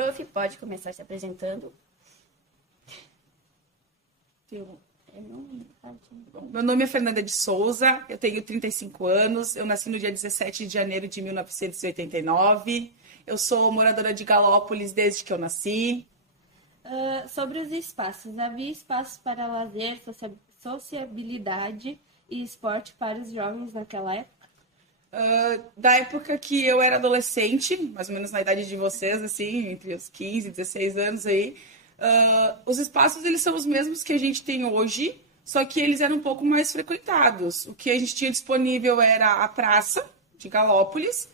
Prof, pode começar se apresentando. Meu nome é Fernanda de Souza, eu tenho 35 anos, eu nasci no dia 17 de janeiro de 1989, eu sou moradora de Galópolis desde que eu nasci. Sobre os espaços, havia espaços para lazer, sociabilidade e esporte para os jovens naquela época? Da época que eu era adolescente, mais ou menos na idade de vocês, assim, entre os 15 e 16 anos aí, os espaços eles são os mesmos que a gente tem hoje, só que eles eram um pouco mais frequentados. O que a gente tinha disponível era a praça de Galópolis,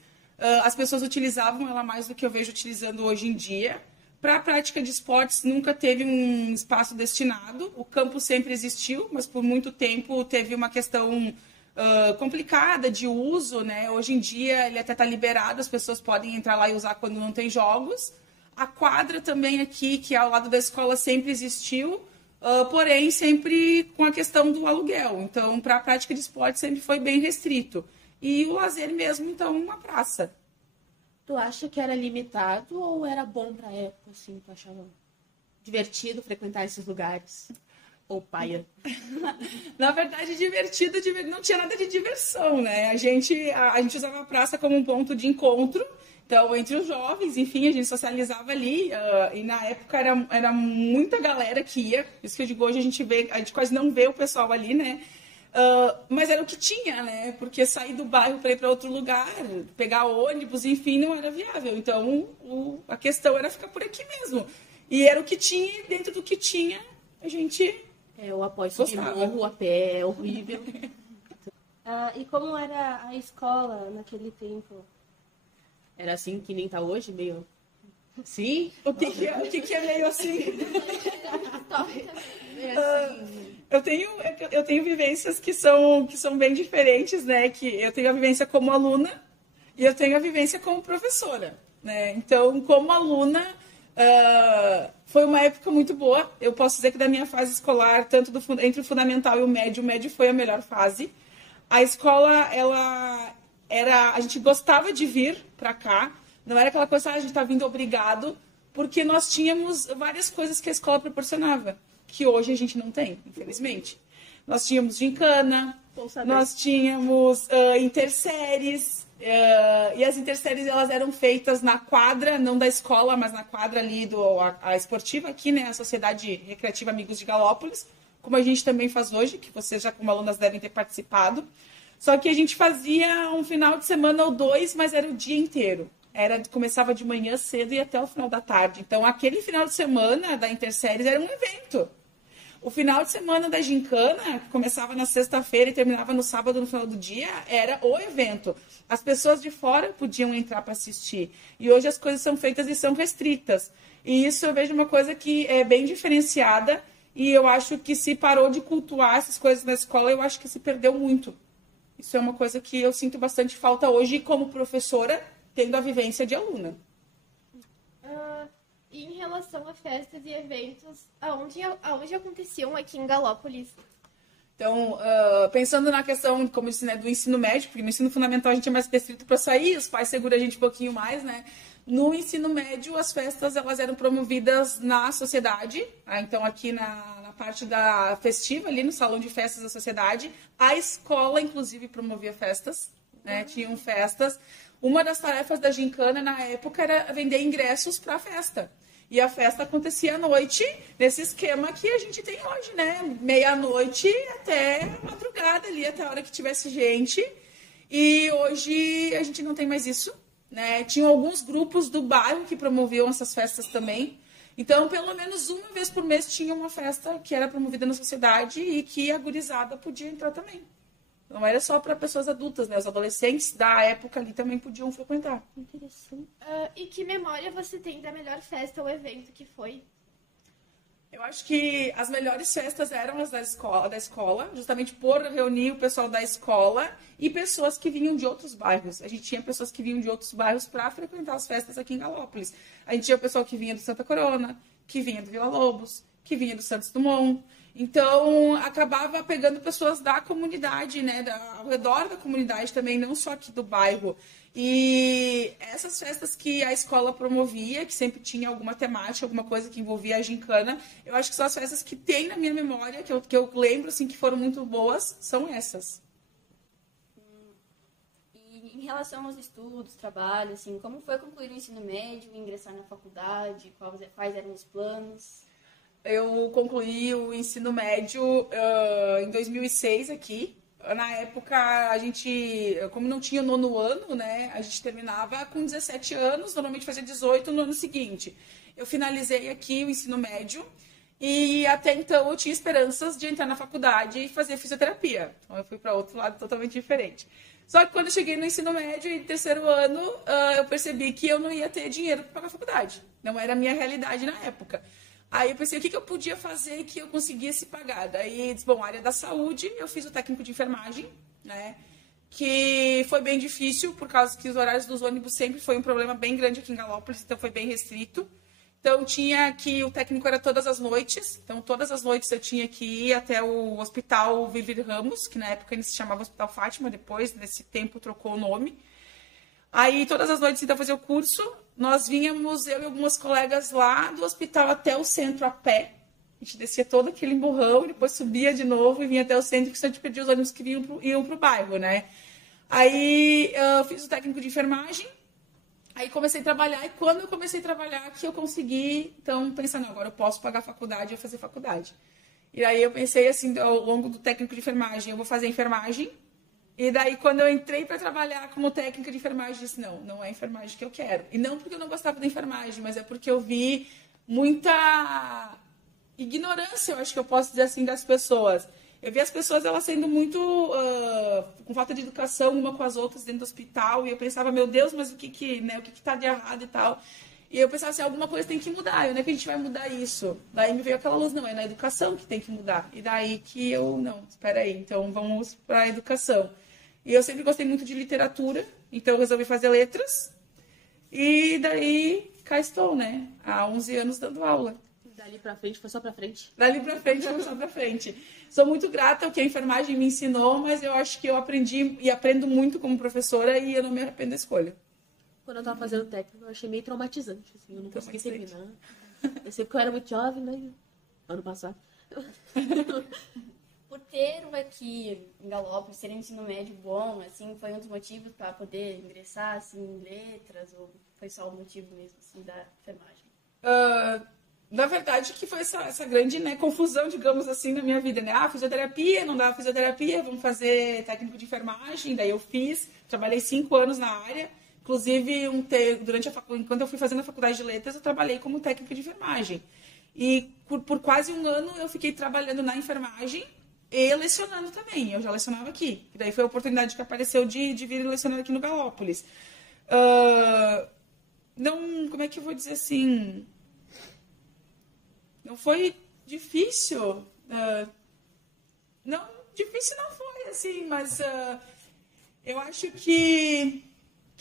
as pessoas utilizavam ela mais do que eu vejo utilizando hoje em dia. Para a prática de esportes nunca teve um espaço destinado, o campo sempre existiu, mas por muito tempo teve uma questão complicada de uso, né? Hoje em dia ele até está liberado, as pessoas podem entrar lá e usar quando não tem jogos. A quadra também aqui, que é ao lado da escola, sempre existiu, porém sempre com a questão do aluguel. Então, para a prática de esporte sempre foi bem restrito. E o lazer mesmo, então, uma praça. Tu acha que era limitado ou era bom pra época, assim? Tu achava divertido frequentar esses lugares? Ou paia? Na verdade, divertido, não tinha nada de diversão, né? A gente usava a praça como um ponto de encontro, então, entre os jovens, enfim, a gente socializava ali, e na época era muita galera que ia, isso que eu digo, hoje a gente quase não vê o pessoal ali, né? Mas era o que tinha, né? Porque sair do bairro para ir para outro lugar, pegar ônibus, enfim, não era viável. Então, a questão era ficar por aqui mesmo. E era o que tinha, e dentro do que tinha, a gente eu apoio subir morro a pé, é horrível. E como era a escola naquele tempo? Era assim que nem tá hoje, meio... Sim? O que é meio assim? Eu tenho vivências que são bem diferentes, né? Que eu tenho a vivência como aluna e eu tenho a vivência como professora, né? Então, como aluna, foi uma época muito boa. Eu posso dizer que da minha fase escolar, tanto entre o fundamental e o médio foi a melhor fase. A escola, a gente gostava de vir para cá. Não era aquela coisa, a gente tá vindo obrigado, porque nós tínhamos várias coisas que a escola proporcionava, que hoje a gente não tem, infelizmente. Nós tínhamos gincana, nós tínhamos interséries, e as interséries elas eram feitas na quadra, não da escola, mas na quadra ali a esportiva aqui, né, a Sociedade Recreativa Amigos de Galópolis, como a gente também faz hoje, que vocês já como alunas devem ter participado. Só que a gente fazia um final de semana ou dois, mas era o dia inteiro. Começava de manhã cedo e até o final da tarde. Então, aquele final de semana da Interséries era um evento. O final de semana da gincana, que começava na sexta-feira e terminava no sábado, no final do dia, era o evento. As pessoas de fora podiam entrar para assistir. E hoje as coisas são feitas e são restritas. E isso eu vejo uma coisa que é bem diferenciada. E eu acho que se parou de cultuar essas coisas na escola, eu acho que se perdeu muito. Isso é uma coisa que eu sinto bastante falta hoje como professora, tendo a vivência de aluna. E em relação a festas e eventos, aonde aconteciam aqui em Galópolis? Então, pensando na questão, como eu disse, né, do ensino médio, porque no ensino fundamental a gente é mais restrito para sair, os pais seguram a gente um pouquinho mais, né? No ensino médio, as festas elas eram promovidas na sociedade, tá? Então aqui na parte da festiva, ali no salão de festas da sociedade, a escola, inclusive, promovia festas, né? Tinham festas. Uma das tarefas da gincana, na época, era vender ingressos para a festa. E a festa acontecia à noite, nesse esquema que a gente tem hoje, né? Meia-noite até madrugada ali, até a hora que tivesse gente. E hoje a gente não tem mais isso, né? Tinham alguns grupos do bairro que promoviam essas festas também. Então, pelo menos uma vez por mês tinha uma festa que era promovida na sociedade e que a gurizada podia entrar também. Não era só para pessoas adultas, né? Os adolescentes da época ali também podiam frequentar. Interessante. E que memória você tem da melhor festa ou evento que foi? Eu acho que as melhores festas eram as da escola, justamente por reunir o pessoal da escola e pessoas que vinham de outros bairros. A gente tinha pessoas que vinham de outros bairros para frequentar as festas aqui em Galópolis. A gente tinha o pessoal que vinha do Santa Corona, que vinha do Vila Lobos, que vinha do Santos Dumont. Então, acabava pegando pessoas da comunidade, né, ao redor da comunidade também, não só aqui do bairro. E essas festas que a escola promovia, que sempre tinha alguma temática, alguma coisa que envolvia a gincana, eu acho que são as festas que tem na minha memória, que eu lembro, assim, que foram muito boas, são essas. E em relação aos estudos, trabalho, assim, como foi concluir o ensino médio, ingressar na faculdade, quais eram os planos? Eu concluí o ensino médio em 2006 aqui. Na época, a gente, como não tinha o 9º ano, né, a gente terminava com 17 anos, normalmente fazia 18 no ano seguinte. Eu finalizei aqui o ensino médio e até então eu tinha esperanças de entrar na faculdade e fazer fisioterapia. Então eu fui para outro lado totalmente diferente. Só que quando eu cheguei no ensino médio, em 3º ano, eu percebi que eu não ia ter dinheiro para pagar a faculdade. Não era a minha realidade na época. Aí eu pensei, o que eu podia fazer que eu conseguisse pagar? Daí, bom, área da saúde, eu fiz o técnico de enfermagem, né? Que foi bem difícil, por causa que os horários dos ônibus sempre foi um problema bem grande aqui em Galópolis, então foi bem restrito. Então, o técnico era todas as noites, então todas as noites eu tinha que ir até o Hospital Viver Ramos, que na época ele se chamava Hospital Fátima, depois, nesse tempo, trocou o nome. Aí, todas as noites, então, eu fazia o curso. Nós vínhamos, eu e algumas colegas lá do hospital até o centro a pé. A gente descia todo aquele emburrão, depois subia de novo e vinha até o centro, porque a gente perdia os ônibus que iam para o bairro, né? Aí, eu fiz o técnico de enfermagem. Aí, comecei a trabalhar. E quando eu comecei a trabalhar, que eu consegui, então, pensar, não, agora eu posso pagar a faculdade, eu vou fazer faculdade. E aí, eu pensei, assim, ao longo do técnico de enfermagem, eu vou fazer enfermagem. E daí, quando eu entrei para trabalhar como técnica de enfermagem, eu disse, não é a enfermagem que eu quero. E não porque eu não gostava da enfermagem, mas é porque eu vi muita ignorância, eu acho que eu posso dizer assim, das pessoas. Eu vi as pessoas, elas sendo muito com falta de educação uma com as outras dentro do hospital, e eu pensava, meu Deus, mas o que tá de errado e tal. E eu pensava assim, alguma coisa tem que mudar, não é que a gente vai mudar isso. Daí me veio aquela luz, não, é na educação que tem que mudar. E daí que eu, não, espera aí, então vamos para a educação. E eu sempre gostei muito de literatura, então eu resolvi fazer letras. E daí, cá estou, né? Há 11 anos dando aula. Dali pra frente, foi só pra frente? Dali pra frente, foi só pra frente. Sou muito grata ao que a enfermagem me ensinou, mas eu acho que eu aprendi e aprendo muito como professora e eu não me arrependo da escolha. Quando eu tava fazendo técnico, eu achei meio traumatizante, assim, eu não consegui terminar. Eu sei porque eu era muito jovem, né? Ano passado. Por ter aqui em Galópolis, ter um ensino médio bom, assim, foi um dos motivos para poder ingressar, assim, em letras, ou foi só o motivo mesmo, assim, da enfermagem? Na verdade, que foi essa grande, né, confusão, digamos assim, na minha vida, né? Fisioterapia, não dava fisioterapia, vamos fazer técnico de enfermagem, daí eu fiz, trabalhei 5 anos na área, inclusive, enquanto eu fui fazendo a faculdade de letras, eu trabalhei como técnica de enfermagem. E por quase 1 ano eu fiquei trabalhando na enfermagem e lecionando também. Eu já lecionava aqui. E daí foi a oportunidade que apareceu de vir lecionar aqui no Galópolis. Não, como é que eu vou dizer assim? Não foi difícil. Não, difícil não foi, assim, mas eu acho que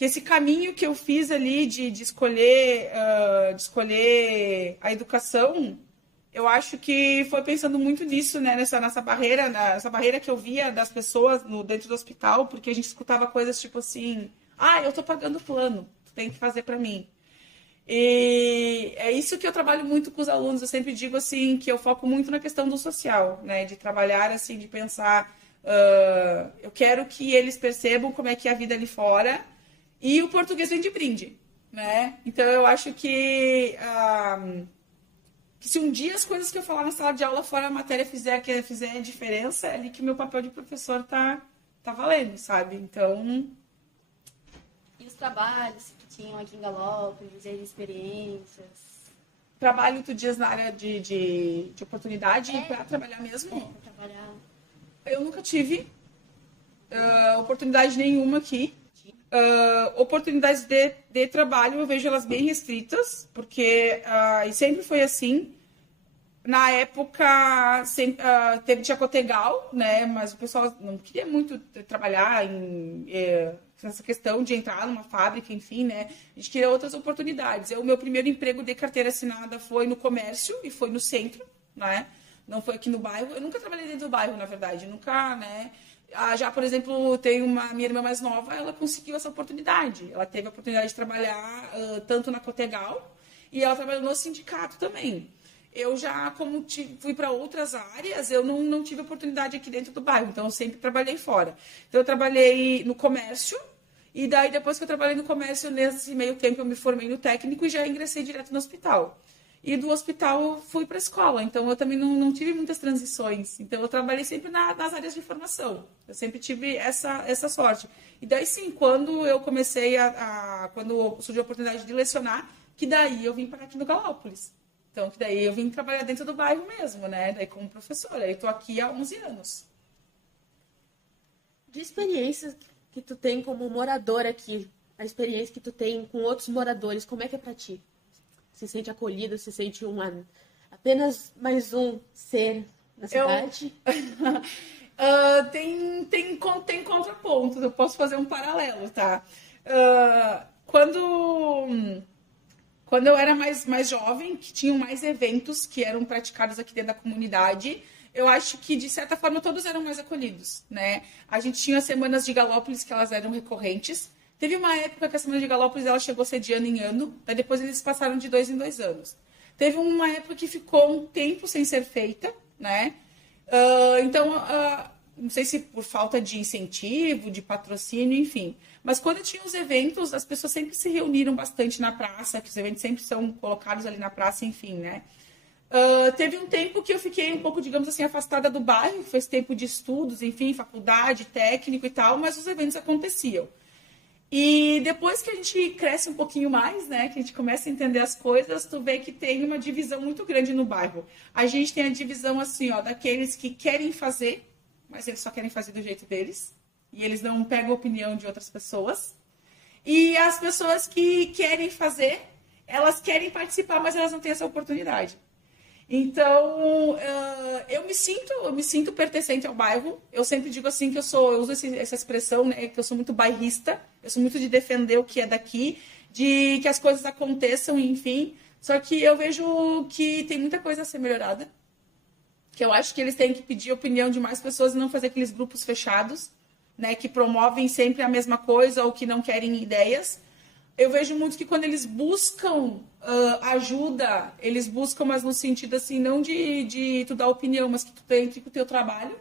esse caminho que eu fiz ali de escolher a educação, eu acho que foi pensando muito nisso, né? Nessa barreira que eu via das pessoas dentro do hospital, porque a gente escutava coisas tipo assim, eu tô pagando plano, tu tem que fazer para mim. E é isso que eu trabalho muito com os alunos, eu sempre digo assim, que eu foco muito na questão do social, né? De trabalhar assim, de pensar, eu quero que eles percebam como é que é a vida ali fora, e o português vem de brinde, né? Então, eu acho que se um dia as coisas que eu falar na sala de aula fora a matéria fizer diferença, é ali que o meu papel de professor tá valendo, sabe? Então... E os trabalhos que tinham aqui em Galópolis, as experiências? Trabalho tu dias na área de oportunidade para trabalhar mesmo? Para trabalhar. Eu nunca tive oportunidade nenhuma aqui. Oportunidades de trabalho, eu vejo elas bem restritas, porque e sempre foi assim. Na época, teve Tiacotegal, né? Mas o pessoal não queria muito trabalhar nessa questão de entrar numa fábrica, enfim, né? A gente queria outras oportunidades. O meu primeiro emprego de carteira assinada foi no comércio e foi no centro, né? Não foi aqui no bairro. Eu nunca trabalhei dentro do bairro, na verdade. Nunca, né? Já, por exemplo, tem minha irmã mais nova, ela conseguiu essa oportunidade. Ela teve a oportunidade de trabalhar tanto na Cotegal e ela trabalhou no sindicato também. Eu já, como fui para outras áreas, eu não tive oportunidade aqui dentro do bairro, então eu sempre trabalhei fora. Então eu trabalhei no comércio, e daí depois que eu trabalhei no comércio, nesse meio tempo eu me formei no técnico e já ingressei direto no hospital. E do hospital eu fui para a escola, então eu também não tive muitas transições. Então eu trabalhei sempre nas áreas de formação, eu sempre tive essa sorte. E daí sim, quando eu comecei quando surgiu a oportunidade de lecionar, que daí eu vim para aqui no Galópolis. Então, que daí eu vim trabalhar dentro do bairro mesmo, né? Daí como professora. Eu tô aqui há 11 anos. De experiências que tu tem como morador aqui, a experiência que tu tem com outros moradores, como é que é pra ti? Se sente acolhido, se sente apenas mais um ser na cidade? Tem contrapontos, eu posso fazer um paralelo, tá? Quando eu era mais jovem, que tinham mais eventos que eram praticados aqui dentro da comunidade, eu acho que, de certa forma, todos eram mais acolhidos, né? A gente tinha as semanas de Galópolis, que elas eram recorrentes. Teve uma época que a Semana de Galópolis ela chegou a ser de ano em ano, daí depois eles passaram de 2 em 2 anos. Teve uma época que ficou um tempo sem ser feita, né? Não sei se por falta de incentivo, de patrocínio, enfim. Mas quando tinha os eventos, as pessoas sempre se reuniram bastante na praça, que os eventos sempre são colocados ali na praça, enfim, né? Teve um tempo que eu fiquei um pouco, digamos assim, afastada do bairro, foi esse tempo de estudos, enfim, faculdade, técnico e tal, mas os eventos aconteciam. E depois que a gente cresce um pouquinho mais, né, que a gente começa a entender as coisas, tu vê que tem uma divisão muito grande no bairro. A gente tem a divisão, assim, ó, daqueles que querem fazer, mas eles só querem fazer do jeito deles, e eles não pegam a opinião de outras pessoas. E as pessoas que querem fazer, elas querem participar, mas elas não têm essa oportunidade. Então, eu me sinto pertencente ao bairro. Eu sempre digo assim que eu uso essa expressão, né, que eu sou muito bairrista. Eu sou muito de defender o que é daqui, de que as coisas aconteçam, enfim. Só que eu vejo que tem muita coisa a ser melhorada. Que eu acho que eles têm que pedir a opinião de mais pessoas e não fazer aqueles grupos fechados, né, que promovem sempre a mesma coisa ou que não querem ideias. Eu vejo muito que quando eles buscam ajuda, eles buscam, mas no sentido assim, não de tu dar opinião, mas que tu entre com o teu trabalho.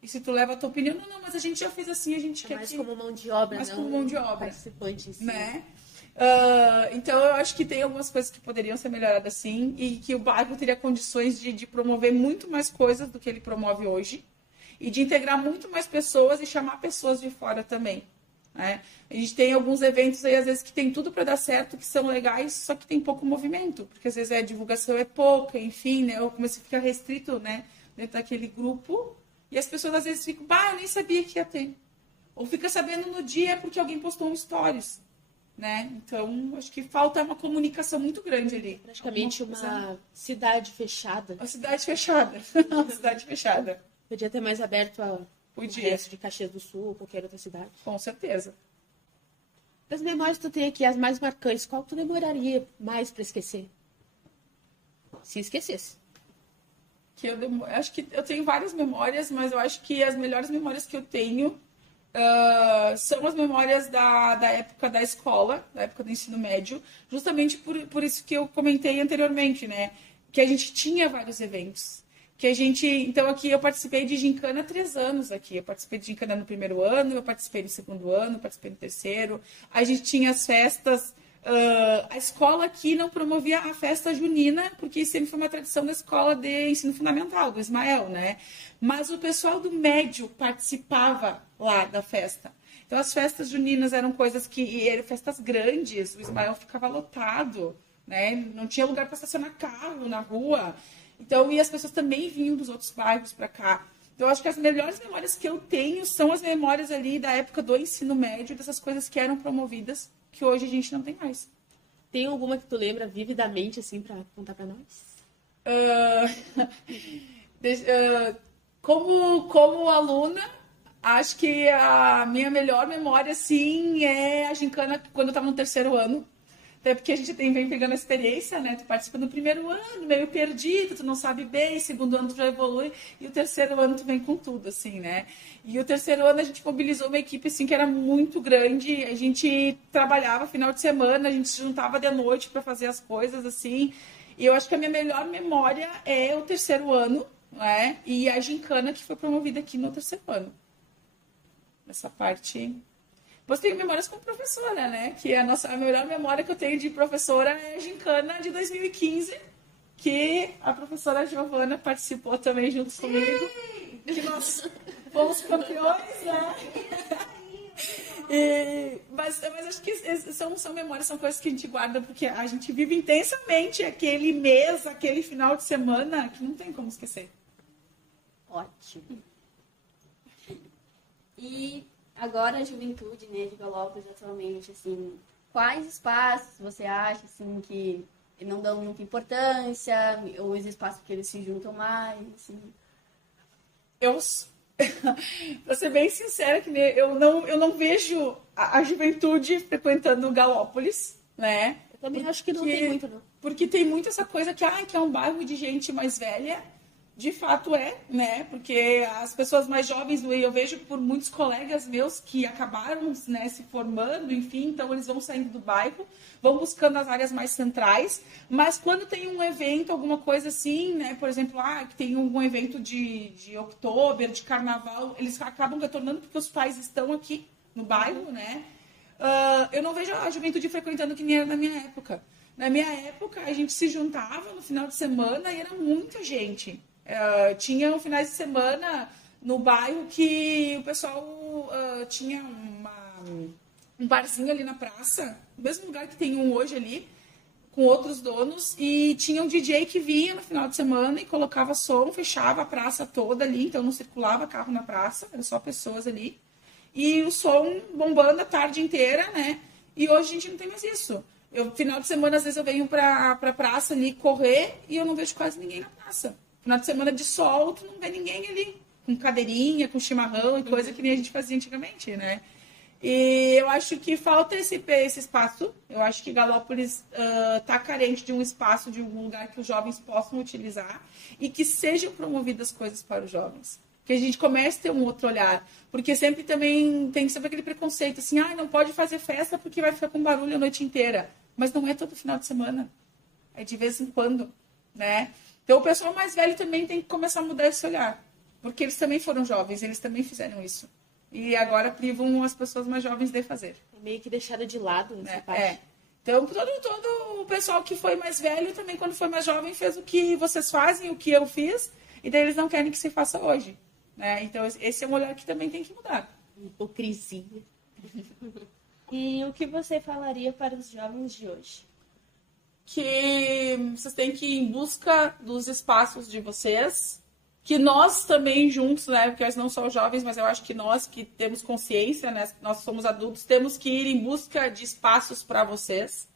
E se tu leva a tua opinião, não, mas a gente já fez assim, a gente quer mais como mão de obra, mais não como mão de obra. Participante, sim. Né? Então eu acho que tem algumas coisas que poderiam ser melhoradas sim, e que o bairro teria condições de promover muito mais coisas do que ele promove hoje, e de integrar muito mais pessoas e chamar pessoas de fora também. Né? A gente tem alguns eventos aí, às vezes, que tem tudo para dar certo, que são legais, só que tem pouco movimento, porque às vezes a divulgação é pouca, enfim, né? Ou começa a ficar restrito, né, dentro daquele grupo, e as pessoas às vezes ficam, eu nem sabia que ia ter. Ou fica sabendo no dia porque alguém postou um stories, né? Então, acho que falta uma comunicação muito grande ali. Praticamente uma cidade fechada. Uma cidade fechada. Uma cidade fechada. Podia ter mais aberto o resto de Caxias do Sul ou qualquer outra cidade. Com certeza. Das memórias que tu tem aqui, as mais marcantes, qual tu demoraria mais para esquecer? Se esquecesse. Acho que eu tenho várias memórias, mas eu acho que as melhores memórias que eu tenho são as memórias da época da escola, da época do ensino médio, justamente por isso que eu comentei anteriormente, né? Que a gente tinha vários eventos. Então aqui eu participei de gincana há 3 anos aqui. Eu participei de gincana no 1º ano, eu participei no 2º ano, eu participei no 3º. A gente tinha as festas. A escola aqui não promovia a festa junina, porque sempre foi uma tradição da escola de ensino fundamental, do Ismael, né? Mas o pessoal do médio participava lá da festa. Então as festas juninas eram coisas eram festas grandes, o Ismael ficava lotado, né? Não tinha lugar para estacionar carro na rua. Então, e as pessoas também vinham dos outros bairros para cá. Então, eu acho que as melhores memórias que eu tenho são as memórias ali da época do ensino médio, dessas coisas que eram promovidas, que hoje a gente não tem mais. Tem alguma que tu lembra vividamente, assim, para contar para nós? Como aluna, acho que a minha melhor memória, sim, é a gincana quando eu estava no 3º ano. Até porque a gente vem pegando a experiência, né? Tu participa no primeiro ano, meio perdido, tu não sabe bem, segundo ano tu já evolui, e o terceiro ano tu vem com tudo, assim, né? E o terceiro ano a gente mobilizou uma equipe, assim, que era muito grande, a gente trabalhava final de semana, a gente se juntava de noite para fazer as coisas, assim, e eu acho que a minha melhor memória é o terceiro ano, né? E a gincana que foi promovida aqui no terceiro ano. Essa parte... Depois tenho memórias como professora, né? Que a melhor memória que eu tenho de professora é a gincana de 2015, que a professora Giovana participou também junto comigo. Que nós fomos campeões, né? Mas acho que são memórias, são coisas que a gente guarda, porque a gente vive intensamente aquele mês, aquele final de semana, que não tem como esquecer. Ótimo. E agora a juventude, né, de Galópolis atualmente, assim, quais espaços você acha, assim, que não dão muita importância, ou os espaços que eles se juntam mais, assim? Pra ser bem sincera, que eu não vejo a juventude frequentando Galópolis, né? Eu também acho que não tem muito, não. Porque tem muito essa coisa que é um bairro de gente mais velha. De fato né? Porque as pessoas mais jovens, eu vejo por muitos colegas meus que acabaram, né, se formando, enfim, então eles vão saindo do bairro, vão buscando as áreas mais centrais, mas quando tem um evento, alguma coisa assim, né, por exemplo, que tem algum evento de outubro, de carnaval, eles acabam retornando porque os pais estão aqui no bairro, né? Eu não vejo a juventude frequentando que nem era na minha época. Na minha época, a gente se juntava no final de semana e era muita gente. Tinha finais de semana no bairro que o pessoal tinha um barzinho ali na praça, no mesmo lugar que tem um hoje ali, com outros donos, e tinha um DJ que vinha no final de semana e colocava som, fechava a praça toda ali, então não circulava carro na praça, eram só pessoas ali, e o som bombando a tarde inteira, né? E hoje a gente não tem mais isso. Final de semana, às vezes eu venho pra praça ali correr e eu não vejo quase ninguém na praça. Final de semana de sol, tu não vê ninguém ali, com cadeirinha, com chimarrão e coisa que nem a gente fazia antigamente, né? E eu acho que falta esse espaço. Eu acho que Galópolis tá carente de um espaço, de um lugar que os jovens possam utilizar e que sejam promovidas coisas para os jovens. Que a gente comece a ter um outro olhar. Porque sempre também tem sempre aquele preconceito, assim, não pode fazer festa porque vai ficar com barulho a noite inteira. Mas não é todo final de semana. É de vez em quando, né? Então, o pessoal mais velho também tem que começar a mudar esse olhar. Porque eles também foram jovens, eles também fizeram isso. E agora privam as pessoas mais jovens de fazer. É meio que deixado de lado essa parte. Então, todo o pessoal que foi mais velho também, quando foi mais jovem, fez o que vocês fazem, o que eu fiz. E daí eles não querem que se faça hoje. Né? Então, esse é um olhar que também tem que mudar. Hipocrisia. E o que você falaria para os jovens de hoje? Que vocês têm que ir em busca dos espaços de vocês, que nós também juntos, né, porque não só os jovens, mas eu acho que nós que temos consciência, né, nós somos adultos, temos que ir em busca de espaços para vocês,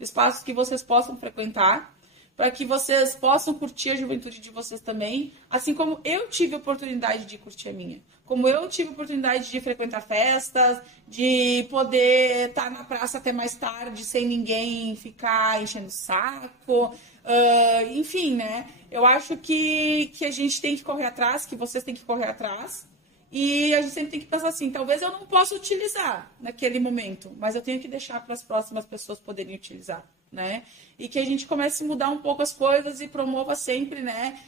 espaços que vocês possam frequentar, para que vocês possam curtir a juventude de vocês também, assim como eu tive a oportunidade de curtir a minha. Como eu tive a oportunidade de frequentar festas, de poder estar na praça até mais tarde, sem ninguém ficar enchendo o saco, enfim, né? Eu acho que a gente tem que correr atrás, que vocês têm que correr atrás, e a gente sempre tem que pensar assim, talvez eu não possa utilizar naquele momento, mas eu tenho que deixar para as próximas pessoas poderem utilizar, né? E que a gente comece a mudar um pouco as coisas e promova sempre, né?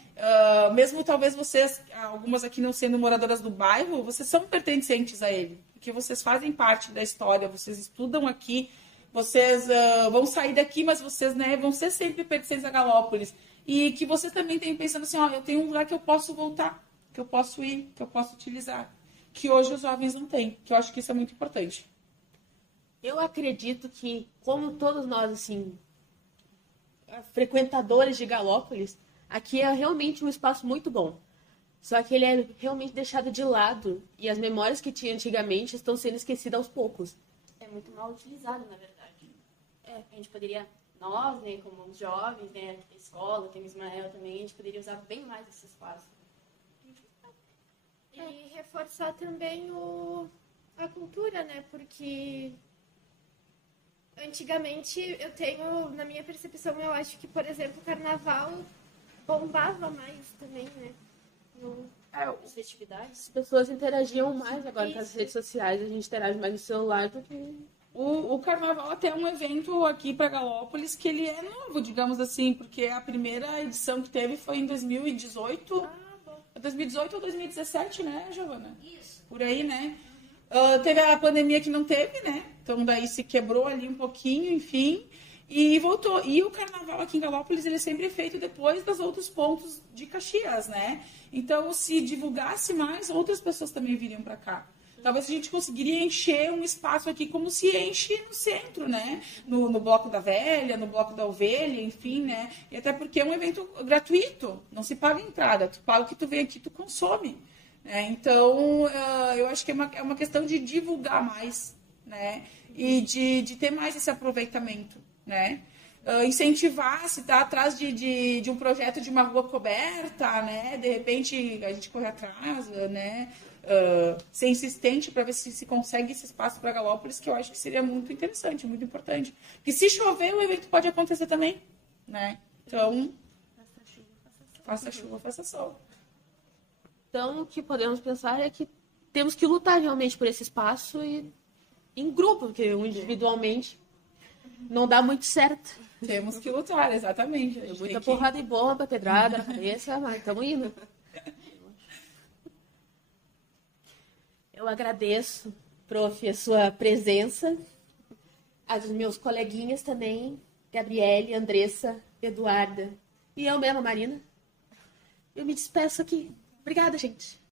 Mesmo talvez vocês, algumas aqui não sendo moradoras do bairro, vocês são pertencentes a ele, porque vocês fazem parte da história, vocês estudam aqui, vocês vão sair daqui, mas vocês, né, vão ser sempre pertencentes a Galópolis. E que vocês também tenham pensando assim, eu tenho um lugar que eu posso voltar, que eu posso ir, que eu posso utilizar, que hoje os jovens não têm, que eu acho que isso é muito importante. Eu acredito que, como todos nós, assim, frequentadores de Galópolis, aqui é realmente um espaço muito bom. Só que ele é realmente deixado de lado e as memórias que tinha antigamente estão sendo esquecidas aos poucos. É muito mal utilizado, na verdade. A gente poderia, nós, né, como os jovens, né, a escola, tem o Ismael também, a gente poderia usar bem mais esse espaço. E reforçar também a cultura, né, porque Antigamente, na minha percepção, eu acho que, por exemplo, o carnaval bombava mais também, né? As festividades. As pessoas interagiam mais agora com as redes sociais, a gente interage mais no celular do que... O carnaval até é um evento aqui para Galópolis que ele é novo, digamos assim, porque a primeira edição que teve foi em 2018. 2018 ou 2017, né, Giovana? Isso. Por aí, né? Teve a pandemia que não teve, né? Então daí se quebrou ali um pouquinho, enfim, e voltou. E o carnaval aqui em Galópolis, ele é sempre feito depois dos outros pontos de Caxias, né? Então, se divulgasse mais, outras pessoas também viriam para cá. Talvez a gente conseguiria encher um espaço aqui como se enche no centro, né? No Bloco da Velha, no Bloco da Ovelha, enfim, né? E até porque é um evento gratuito, não se paga entrada. Tu paga o que tu vem aqui, tu consome. Né? Então, eu acho que é uma questão de divulgar mais, né? E de ter mais esse aproveitamento, né? Incentivar, se está atrás de um projeto de uma rua coberta, né? De repente, a gente correr atrás, né? Ser insistente para ver se consegue esse espaço para Galópolis, que eu acho que seria muito interessante, muito importante. Porque se chover, o evento pode acontecer também, né? Então, faça chuva, faça sol. Então, o que podemos pensar é que temos que lutar realmente por esse espaço e em grupo, porque individualmente não dá muito certo. Temos que lutar, exatamente. A gente Muita tem porrada e bomba, pedrada na cabeça, mas estamos indo. Eu agradeço, prof, a sua presença, as meus coleguinhas também, Gabriele, Andressa, Eduarda e eu mesma, Marina. Eu me despeço aqui. Obrigada, gente.